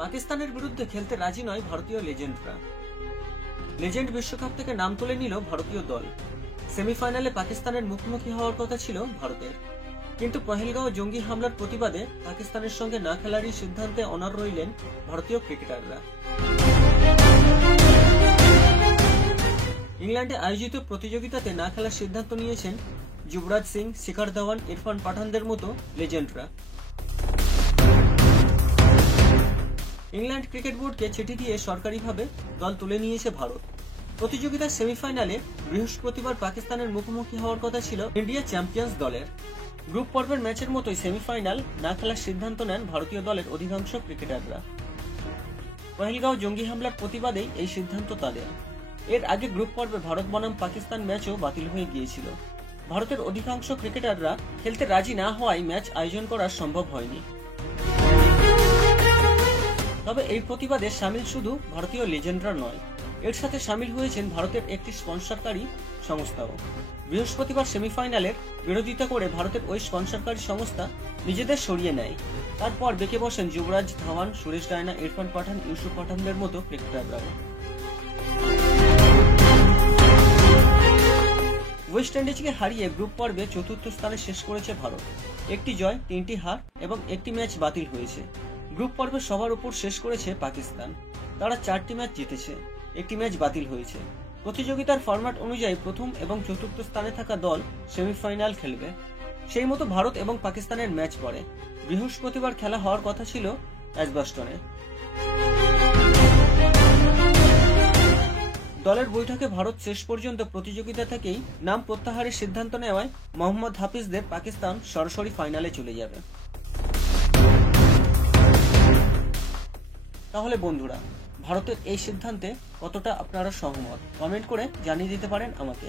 পাকিস্তানের বিরুদ্ধে খেলতে রাজি নয় ভারতীয় লেজেন্ডরা। লেজেন্ড বিশ্বকাপ থেকে নাম তুলে নিল ভারতীয় দল। সেমিফাইনালে পাকিস্তানের মুখোমুখি হওয়ার কথা ছিল ভারতের, কিন্তু পহেলগাঁও জঙ্গি হামলার প্রতিবাদে পাকিস্তানের সঙ্গে না খেলারই সিদ্ধান্তে অনড় রইলেন ভারতীয় ক্রিকেটাররা। ইংল্যান্ডে আয়োজিত প্রতিযোগিতাতে না খেলার সিদ্ধান্ত নিয়েছেন যুবরাজ সিং, শিখর ধাওয়ান, ইরফান পাঠানদের মতো লেজেন্ডরা। ইংল্যান্ড ক্রিকেট বোর্ডকে চিঠি দিয়ে সরকারিভাবে দল তুলে নিয়েছে ভারত। প্রতিযোগিতার সেমিফাইনালে বৃহস্পতিবার পাকিস্তানের মুখোমুখি হওয়ার কথা ছিল ইন্ডিয়া চ্যাম্পিয়ন্স দলের। গ্রুপ পর্বের ম্যাচের মতোই সেমিফাইনাল না খেলার সিদ্ধান্ত নেন ভারতীয় দলের অধিকাংশ ক্রিকেটাররা। পহেলগাঁও জঙ্গি হামলার প্রতিবাদেই এই সিদ্ধান্ত তাদের। এর আগে গ্রুপ পর্বে ভারত বনাম পাকিস্তান ম্যাচও বাতিল হয়ে গিয়েছিল। ভারতের অধিকাংশ ক্রিকেটাররা খেলতে রাজি না হওয়ায় ম্যাচ আয়োজন করা সম্ভব হয়নি। তবে এই প্রতিবাদে সামিল শুধু ভারতীয় লেজেন্ডরা নয়, এর সাথে সামিল হয়েছেন ভারতের একটি স্পন্সরকারী সংস্থাও। বৃহস্পতিবার সেমিফাইনালের বিরোধিতা করে ভারতের ওই স্পন্সরকারী সংস্থা নিজেদের সরিয়ে নেয়। তারপর বেঁকে বসেন যুবরাজ, ধাওয়ান, সুরেশ রায়না, ইরফান পাঠান, ইউসুফ পাঠানদের মতো ক্রিকেটাররাও। ওয়েস্ট ইন্ডিজকে হারিয়ে গ্রুপ পর্বে চতুর্থ স্থানে শেষ করেছে ভারত। একটি জয়, 3টি হার এবং একটি ম্যাচ বাতিল হয়েছে। গ্রুপ পর্বে সবার উপর শেষ করেছে পাকিস্তান। তারা 4টি ম্যাচ জিতেছে, একটি ম্যাচ বাতিল হয়েছে। প্রতিযোগিতার ফরম্যাট অনুযায়ী প্রথম এবং চতুর্থ স্থানে থাকা দল সেমিফাইনাল খেলবে। সেই মতো ভারত এবং পাকিস্তানের ম্যাচ পড়ে। বৃহস্পতিবার খেলা হওয়ার কথা ছিল এজবাস্টনে। দলের বৈঠকে ভারত শেষ পর্যন্ত প্রতিযোগিতা থেকেই নাম প্রত্যাহারের সিদ্ধান্ত নেওয়ায় মোহাম্মদ হাফিজদের পাকিস্তান সরাসরি ফাইনালে চলে যাবে। তাহলে বন্ধুরা, ভারতের এই সিদ্ধান্তে কতটা আপনারা সহমত কমেন্ট করে জানিয়ে দিতে পারেন আমাকে।